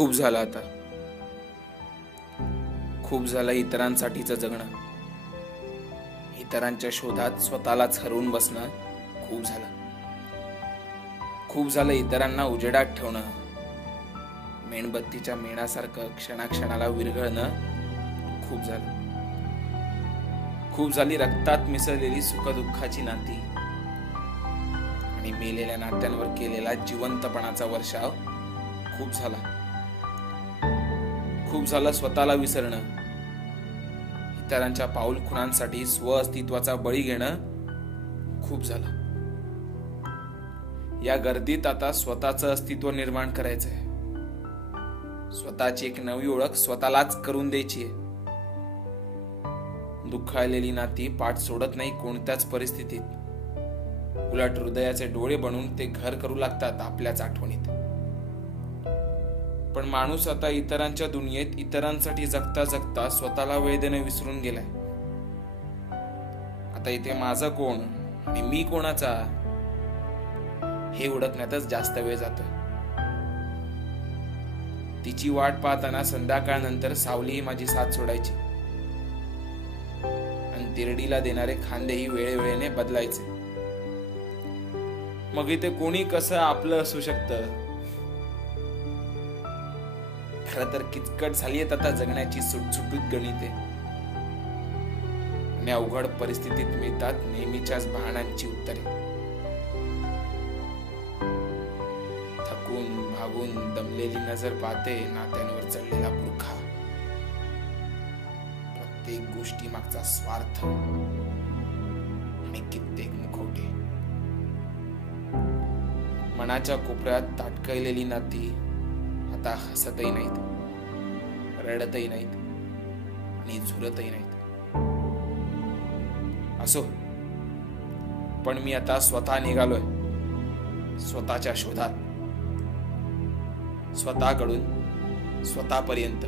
खूप झालं आता. खूप झालं इतरांसाठीचं जगणं. इतरांच्या शोधात स्वतःलाच हरवून बसणं खूप झालं. खूप झालं इतरांना उजेडात ठेवणं. मेणबत्तीच्या मेणासारखं क्षणाक्षणाला विरघळणं खूप झालं. खूप झाली रक्तात मिसळलेली सुखदुःखाची नाती आणि मेलेल्या नात्यांवर केलेला जिवंतपणाचा वर्षाव खूप झाला. खूप झालं स्वतःला विसरणं. इतरांच्या पाऊल खुणांसाठी स्वअस्तित्वाचा बळी घेणं खूप झालं. या गर्दीत आता स्वतःचं अस्तित्व निर्माण करायचंय. स्वतःची एक नवी ओळख स्वतःलाच करून द्यायची आहे. दुःखाळलेली नाती पाठ सोडत नाही कोणत्याच परिस्थितीत. उलट हृदयाचे डोळे बनून ते घर करू लागतात आपल्याच आठवणीत. पण माणूस आता इतरांच्या दुनियेत इतरांसाठी जगता जगता स्वतःला वेळ देणं विसरून गेलाय. आता इथे माझं कोण आणि मी कोणाचा हे ओळखण्यातच जास्त वेळ जातो. तिची वाट पाहताना संध्याकाळ नंतर सावलीही माझी साथ सोडायची आणि तिरडीला देणारे खांदेही वेळेवेळेने बदलायचे. मग इथे कोणी कसं आपलं असू शकतं. खरं तर किचकट झालीयत आता जगण्याची सुटसुटीत गणिते आणि अवघड परिस्थितीत मिळतात नेहमीच्याच बहाण्यांची उत्तरे. थकून भागून दमलेली नजर पाहते नात्यांवर चढलेला पुरखा. प्रत्येक गोष्टी मागचा स्वार्थ आणि कित्येक मुखवटे. मनाच्या कोपऱ्यात ताटकळलेली नाती आता हसतही नाहीत, रडतही नाहीत आणि झुरतही नाहीत. असो, पण मी आता स्वतः निघालोय स्वतःच्या शोधात. स्वतःकडून स्वतःपर्यंत.